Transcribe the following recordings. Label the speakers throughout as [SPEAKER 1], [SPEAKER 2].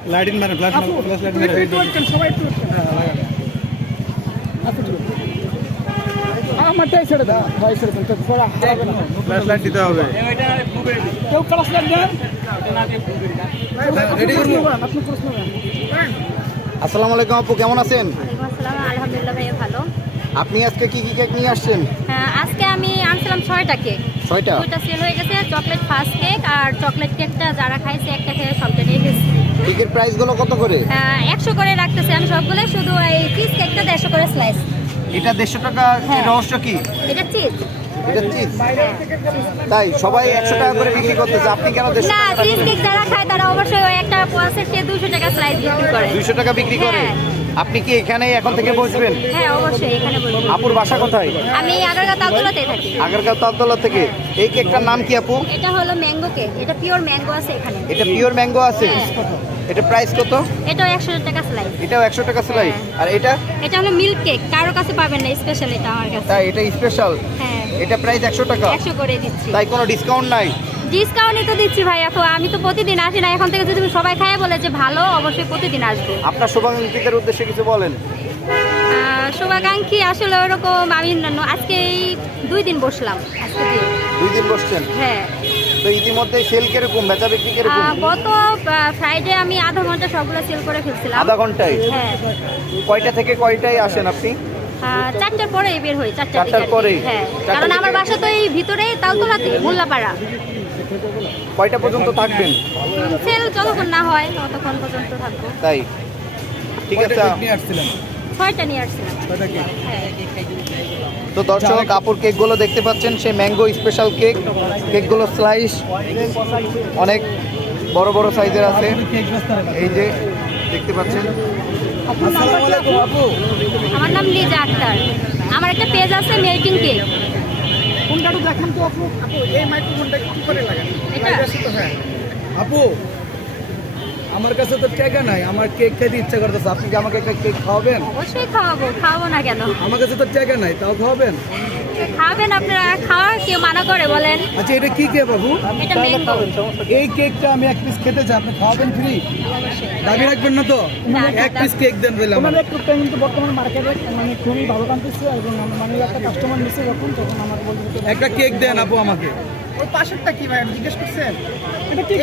[SPEAKER 1] Lighting মানে flash light মানে
[SPEAKER 2] সবাই একটু আমারটাই ছেড়ে দাও, ভাই ছেড়ে দাও, থোড়া হারাবে না।
[SPEAKER 1] ফ্ল্যাশ লাইট দিতে হবে।
[SPEAKER 2] কেউ ক্লাস লাইট দেন,
[SPEAKER 1] রেডি করুন।
[SPEAKER 2] আপনি প্রশ্ন করেন।
[SPEAKER 3] আসসালামু আলাইকুম আপু, কেমন আছেন?
[SPEAKER 4] ওয়ালাইকুম আসসালাম, আলহামদুলিল্লাহ ভাইয়া ভালো।
[SPEAKER 3] আপনি আজকে কি কি কেক নিয়ে আসছেন?
[SPEAKER 4] আজকে আমি আনছিলাম 6টা কেক,
[SPEAKER 3] 6টা।
[SPEAKER 4] 2টা সেল হয়ে গেছে। চকলেট ফার্স্ট কেক আর চকলেট কেকটা যারা খাইছে একটা খেয়ে সবটা নিয়ে গেছে।
[SPEAKER 3] কেকের প্রাইসগুলো কত করে?
[SPEAKER 4] 100 করে রাখতেছি আমি সবগুলো, শুধু এই চিজ কেকটা 150 করে স্লাইস।
[SPEAKER 3] এটা 150 টাকা।
[SPEAKER 4] হ্যাঁ।
[SPEAKER 3] এর রহস্য কি?
[SPEAKER 4] এটা চিজ।
[SPEAKER 3] এটা চিজ। তাই সবাই 100 টাকা করে বিক্রি করতেছে, আপনি কেন 150
[SPEAKER 4] না,
[SPEAKER 3] টাকা?
[SPEAKER 4] চিজ কেক যারা খায় তারা অবশ্যই ওই একটা পয়সার চেয়ে 200 টাকা স্লাইস বিক্রি করে।
[SPEAKER 3] 200 টাকা বিক্রি করে।
[SPEAKER 4] হ্যাঁ।
[SPEAKER 3] আপনি কি এখানেই এখন থেকে বসবেন?
[SPEAKER 4] হ্যাঁ অবশ্যই, এখানে বলবো।
[SPEAKER 3] আপুর বাসা কোথায়?
[SPEAKER 4] আমি আগারগাঁও তালতলাতে থাকি।
[SPEAKER 3] আগারগাঁও তালতলা থেকে। এই কেকটার নাম কি আপু?
[SPEAKER 4] এটা হলো ম্যাঙ্গো কেক, এটা পিওর ম্যাঙ্গো আছে এখানে।
[SPEAKER 3] এটা পিওর ম্যাঙ্গো আছে।
[SPEAKER 4] হ্যাঁ।
[SPEAKER 3] এটা প্রাইস কত?
[SPEAKER 4] এটাও 100 টাকা স্লাইস।
[SPEAKER 3] এটাও 100 টাকা সেলাই।
[SPEAKER 4] হ্যাঁ।
[SPEAKER 3] আর এটা?
[SPEAKER 4] এটা হলো মিল্ক কেক, কারো কাছে পাবেন না, স্পেশাল এটা আমার কাছে।
[SPEAKER 3] তাই এটা স্পেশাল।
[SPEAKER 4] হ্যাঁ,
[SPEAKER 3] এটা প্রাইস 100 টাকা।
[SPEAKER 4] 100 করে দিচ্ছি।
[SPEAKER 3] তাই কোনো ডিসকাউন্ট নাই?
[SPEAKER 4] ডিসকাউন্টই তো দিচ্ছি ভাই, আপু আমি তো প্রতিদিন আসি না, এখন থেকে যদি সবাই খায় বলে যে ভালো, অবশ্যই প্রতিদিন আসবো।
[SPEAKER 3] আপনার শুভাকাঙ্ক্ষীদের উদ্দেশ্যে কিছু বলেন।
[SPEAKER 4] শুভাকাঙ্ক্ষী আসলে ওরকম আমি আজকে এই 2 দিন বসলাম আজকে দিয়ে।
[SPEAKER 3] 2 দিন বসছেন?
[SPEAKER 4] হ্যাঁ।
[SPEAKER 3] তো ইতিমধ্যে সেল কিরকম, বেচা বিক্রি কিরকম?
[SPEAKER 4] গত ফ্রাইডে আমি আধা ঘন্টা সবগুলো সেল করে ফেলছিলাম।
[SPEAKER 3] আধা ঘন্টায়?
[SPEAKER 4] হ্যাঁ।
[SPEAKER 3] কয়টা থেকে কয়টায় আসেন আপনি?
[SPEAKER 4] 4টার পরেই বের হই, 4টার
[SPEAKER 3] চারটার
[SPEAKER 4] দিকে।
[SPEAKER 3] পরেই?
[SPEAKER 4] হ্যাঁ,
[SPEAKER 3] 4টার
[SPEAKER 4] কারণ আমার
[SPEAKER 3] দিকে?
[SPEAKER 4] বাসা তো এই ভিতরেই তালতলাতে, মোল্লাপাড়া।
[SPEAKER 3] কয়টা পর্যন্ত থাকবেন?
[SPEAKER 4] সেল যতক্ষণ না হয় ততক্ষণ পর্যন্ত থাকবো।
[SPEAKER 3] তাই ঠিক আছে।
[SPEAKER 1] নিয়ে আসছিলেন
[SPEAKER 4] 6টা নিয়ে আসছিলাম।
[SPEAKER 1] 6টা কেক।
[SPEAKER 4] হ্যাঁ।
[SPEAKER 3] তো দর্শক, কাপড় কেকগুলো দেখতে পাচ্ছেন, সেই ম্যাঙ্গো স্পেশাল কেক। কেকগুলো স্লাইস অনেক বড় বড় সাইজের আছে।
[SPEAKER 1] কেক বস্তা
[SPEAKER 3] এই যে দেখতে পাচ্ছেন।
[SPEAKER 1] আসসালামু আলাইকুম আপু।
[SPEAKER 4] আমার নাম লিজা আক্তার, আমার একটা পেজ আছে মেল্টিং কেক।
[SPEAKER 2] কোনটা একটু দেখান তো আপু। আপু এই মাইক্রোফোনটা কি করে লাগান?
[SPEAKER 4] এটা?
[SPEAKER 2] হ্যাঁ।
[SPEAKER 1] আপু, আমার কাছে তো টাকা নাই, আমার কেক খেতে ইচ্ছা করতেছে, আপনি কি আমাকে একটা কেক খাওয়াবেন?
[SPEAKER 4] অবশ্যই খাওয়াবো, খাওয়াবো না কেন?
[SPEAKER 1] আমার কাছে তো টাকা নাই, তাও খাওয়াবেন?
[SPEAKER 4] খাবেন আপনারা, খাওয়ার কেউ মানা করে বলেন?
[SPEAKER 1] আচ্ছা, এটা কি কেক বাবু?
[SPEAKER 4] এটা ম্যাঙ্গো।
[SPEAKER 1] এই কেকটা আমি 1 পিস খেতে চাই, আপনি খাওয়াবেন ফ্রি? দাবি রাখবেন না তো?
[SPEAKER 4] না,
[SPEAKER 1] 1 পিস কেক দেন বললাম।
[SPEAKER 2] ওনাদের একটু কিন্তু বর্তমান মার্কেটে মানে খুবই ভালো টানতেছে, এবং মানে একটা কাস্টমার নিচ্ছে যখন, তখন আমাকে বলতে
[SPEAKER 1] একটা কেক দেন আপু আমাকে।
[SPEAKER 2] ওই পাশেরটা কি ভাই, জিজ্ঞেস করছেন? এটা কি?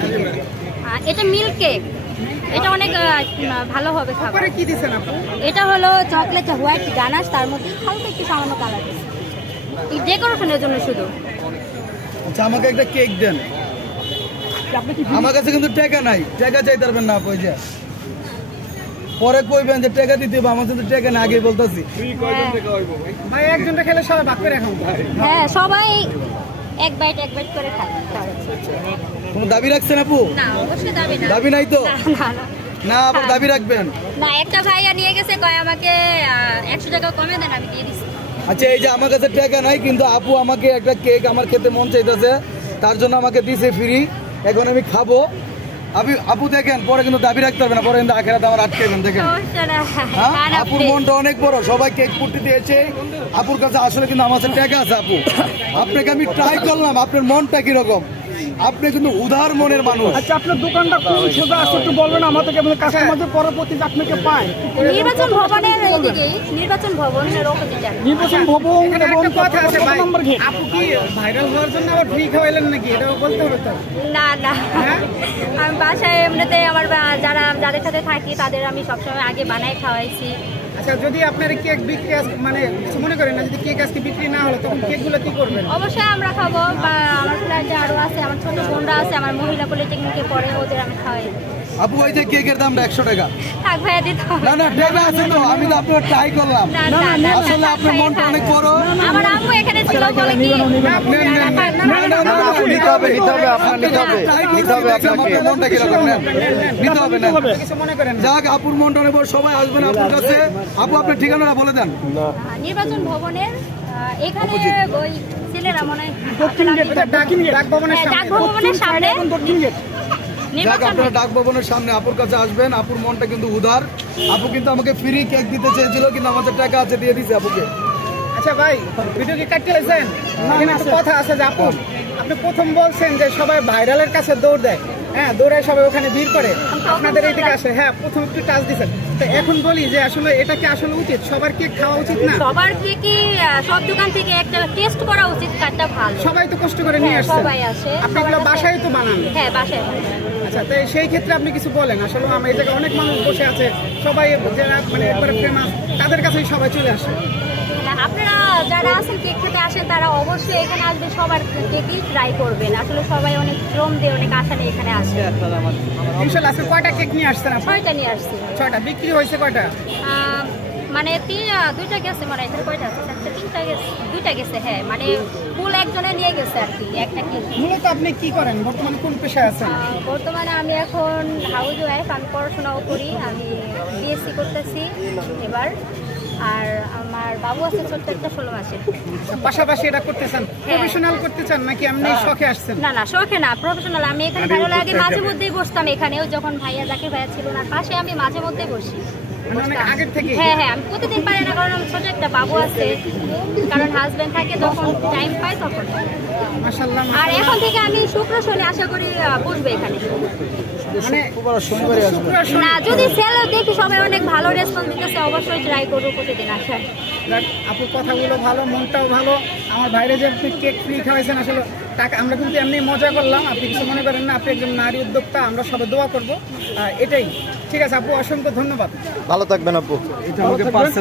[SPEAKER 4] এটা মিল্ক কেক, এটা অনেক ভালো হবে খাবার।
[SPEAKER 2] পরে কি দিছেন আপু?
[SPEAKER 4] এটা হলো চকলেট হোয়াইট গানাশ, তার মধ্যে হালকা একটু সামান্য কালার দিচ্ছে, এই ডেকোরেশনের জন্য শুধু।
[SPEAKER 1] আচ্ছা, আমাকে একটা কেক দেন।
[SPEAKER 2] আপনি কি
[SPEAKER 1] আমার কাছে কিন্তু টাকা নাই, টাকা চাইতে পারবেন না আপু। এই যে পরে কইবেন যে টাকা দিতে হবে, আমার কাছে টাকা না, আগে বলতাছি।
[SPEAKER 2] ভাই একজনটা খেলে সবাই ভাগ করে এখন?
[SPEAKER 4] হ্যাঁ, সবাই এক বাইট করে খায়।
[SPEAKER 1] কোনো দাবি রাখছেন আপু?
[SPEAKER 4] না, অবশ্যই দাবি না।
[SPEAKER 1] দাবি নাই তো?
[SPEAKER 4] না, না, না।
[SPEAKER 1] না, আবার দাবি রাখবেন।
[SPEAKER 4] না, একটা ভাইয়া নিয়ে গেছে, কয় আমাকে 100 টাকা কমে দেন, আমি দিয়ে দিচ্ছি।
[SPEAKER 1] আচ্ছা, এই যে আমার কাছে টাকা নাই, কিন্তু আপু আমাকে একটা কেক আমার খেতে মন চাইতেছে, তার জন্য আমাকে দিছে ফ্রি। এখন আমি খাবো। আপু দেখেন, পরে কিন্তু দাবি রাখতে হবে না, পরে কিন্তু আখেরাতে আমার আটকেবেন। দেখেন,
[SPEAKER 4] সমস্যা না।
[SPEAKER 1] হ্যাঁ,
[SPEAKER 4] খান
[SPEAKER 1] আপুর
[SPEAKER 4] আপনি।
[SPEAKER 1] মনটা অনেক বড়, সবাই কেক পুটি দিয়েছে আপুর কাছে। আসলে কিন্তু আমার কাছে টাকা আছে আপু। আপনাকে আমি ট্রাই করলাম, আপনার মনটা কিরকম। আপনি কিন্তু উদার মনের মানুষ।
[SPEAKER 2] আচ্ছা, আপনার দোকানটা কোন সোজা আছে একটু বলবেন আমাদেরকে, কাস্টমারদের পরবর্তী আপনাকে পায়।
[SPEAKER 4] নির্বাচন ভবনের ওইদিকেই, নির্বাচন ভবনের অপোজিটে।
[SPEAKER 2] নির্বাচন ভবন এবং
[SPEAKER 5] কথা আছে ভাই,
[SPEAKER 2] নম্বর গেট।
[SPEAKER 5] আপু কি ভাইরাল হওয়ার জন্য আবার ফ্রি খাওয়াইলেন নাকি? এটা বলতে হবে তো।
[SPEAKER 4] না, না, আমি বাসায় এমনিতে আমার যাদের সাথে থাকি তাদের আমি সবসময় আগে বানাই খাওয়াইছি।
[SPEAKER 5] আচ্ছা, যদি আপনার কেক বিক্রি মানে কিছু মনে করেন না, যদি কেক আজকে বিক্রি না হলো তখন কেকগুলো কি করবেন?
[SPEAKER 4] অবশ্যই আমরা খাবো, বা আমার ফ্ল্যাটে আরো আছে, আমার ছোট বোনরা আছে, আমার মহিলা পলিটেকনিকে পড়ে, ওদের আমি খাওয়াই।
[SPEAKER 1] আপু, এই যে কেকের দামটা 100 টাকা।
[SPEAKER 4] থাক ভাইয়া, দিতে হবে
[SPEAKER 1] না না, টাকা আছে তো, আমি তো আপনার ট্রাই করলাম।
[SPEAKER 4] না, না, না, না,
[SPEAKER 1] আসলে
[SPEAKER 4] থাক
[SPEAKER 1] আপনার
[SPEAKER 4] ভাইয়া,
[SPEAKER 1] মনটা
[SPEAKER 4] থাক।
[SPEAKER 1] অনেক বড়।
[SPEAKER 4] আমার আম্মু এখানে ছিল, বলে কি
[SPEAKER 1] নেন, নেন, নিতে হবে, আপনার নিতে হবে আপনাকে। আপনার মনটা কিরকম, নেন, নিতে হবে না।
[SPEAKER 5] কিছু মনে করেন না।
[SPEAKER 1] যাক, আপুর মনটা অনেক বড়, সবাই আসবেন আপুর কাছে। আপু, আপনার ঠিকানাটা বলে দেন।
[SPEAKER 4] নির্বাচন ভবনের এখানে ওই ছেলেরা মনে হয়
[SPEAKER 2] দক্ষিণ গেট,
[SPEAKER 5] ডাক ভবনের
[SPEAKER 4] হ্যাঁ,
[SPEAKER 5] সামনে।
[SPEAKER 4] ডাক ভবনের সামনে
[SPEAKER 2] এবং দক্ষিণ গেট।
[SPEAKER 1] যাক,
[SPEAKER 4] নির্বাচন
[SPEAKER 1] আপনারা ডাক ভবনের সামনে আপুর কাছে আসবেন। আপুর মনটা কিন্তু উদার। আপু কিন্তু আমাকে ফ্রি কেক দিতে চেয়েছিল, কিন্তু আমাদের টাকা আছে, দিয়ে দিছে আপুকে।
[SPEAKER 5] আচ্ছা ভাই, ভিডিও কি কাটতে লাইছেন? এখানে একটা কথা আছে যে আপু, আপনি প্রথম বলছেন যে সবাই ভাইরালের কাছে দৌড় দেয়, হ্যাঁ দৌড়ায় সবাই ওখানে ভিড় করে, আপনাদের এইদিকে আসে। হ্যাঁ প্রথম একটু টাচ দিচ্ছেন, তো এখন বলি যে আসলে এটা কি আসলে উচিত, সবার কেক খাওয়া উচিত না?
[SPEAKER 4] সবার থেকে সব দোকান থেকে একটা টেস্ট করা উচিত, কারটা ভালো।
[SPEAKER 5] সবাই তো কষ্ট করে নিয়ে
[SPEAKER 4] হ্যাঁ,
[SPEAKER 5] আসছেন,
[SPEAKER 4] সবাই আসে,
[SPEAKER 5] আপনি এগুলো
[SPEAKER 4] সবার
[SPEAKER 5] বাসায় তো বানান।
[SPEAKER 4] হ্যাঁ বাসায়।
[SPEAKER 5] আচ্ছা, তো সেই ক্ষেত্রে আপনি কিছু বলেন। আসলে আমার এই জায়গায় অনেক মানুষ বসে আছে, সবাই যারা মানে একবারে ফেমাস, তাদের কাছেই সবাই চলে আসে।
[SPEAKER 4] আপনারা যারা আছেন কেক খেতে আসেন তারা অবশ্যই এখানে আসবে, সবার কেকই ট্রাই করবেন। আসলে সবাই অনেক শ্রম দিয়ে অনেক আশা নিয়ে এখানে আসে।
[SPEAKER 5] ইনশাল্লাহ আজকে কয়টা কেক নিয়ে আসছেন আপনি?
[SPEAKER 4] 6টা নিয়ে আসছি।
[SPEAKER 5] 6টা বিক্রি হয়েছে কয়টা?
[SPEAKER 4] মানে 2টা গেছে, মানে এখানে কয়টা আছে? 3টা গেছে, 2টা গেছে। হ্যাঁ মানে ফুল একজনে নিয়ে গেছে আর কি একটা কেক।
[SPEAKER 5] মূলত আপনি কি করেন বর্তমানে, কোন পেশায় আছেন?
[SPEAKER 4] বর্তমানে আমি এখন হাউস ওয়াইফ, আমি পড়াশোনাও করি, আমি বিএসসি করতেছি এবার। আর আমার বাবু আছে ছোট্ট একটা 16 মাসের।
[SPEAKER 5] পাশাপাশি এটা করতেছেন, প্রফেশনাল করতে চান নাকি এমনি শখে আসছেন?
[SPEAKER 4] না না শখে না, প্রফেশনাল। আমি এখানে ভালো লাগে, মাঝে মধ্যেই বসতাম এখানেও, যখন ভাইয়া জাকির ভাইয়া ছিল না পাশে, আমি মাঝে মধ্যেই বসি।
[SPEAKER 5] মানে অনেক আগের থেকে?
[SPEAKER 4] হ্যাঁ হ্যাঁ, আমি প্রতিদিন পারি না, কারণ আমার ছোট একটা বাবু আছে, কারণ হাজবেন্ড থাকে, যখন টাইম পাই তখন।
[SPEAKER 5] মাশাআল্লাহ।
[SPEAKER 4] আর এখন থেকে আমি শুক্র শনি আশা করি বসবো এখানে।
[SPEAKER 5] মানে
[SPEAKER 1] শনিবারে আসবে।
[SPEAKER 5] শুক্র আর শনি।
[SPEAKER 4] না যদি সেলও দেখি সবাই অনেক ভালো রেসপন্স দিতেছে, অবশ্যই ট্রাই করবো প্রতিদিন আসার।
[SPEAKER 5] যাক, আপুর কথাগুলো ভালো, মনটাও ভালো। আমার ভাইরে যে আপনি কেক ফ্রি খাওয়াইছেন, আসলে টাকা আমরা কিন্তু এমনি মজা করলাম, আপনি কিছু মনে করেন না। আপনি একজন নারী উদ্যোক্তা, আমরা সবাই দোয়া করবো, এটাই। ঠিক আছে আপু, অসংখ্য ধন্যবাদ।
[SPEAKER 3] ভালো থাকবেন আপু।
[SPEAKER 1] এটা আমাকে parcel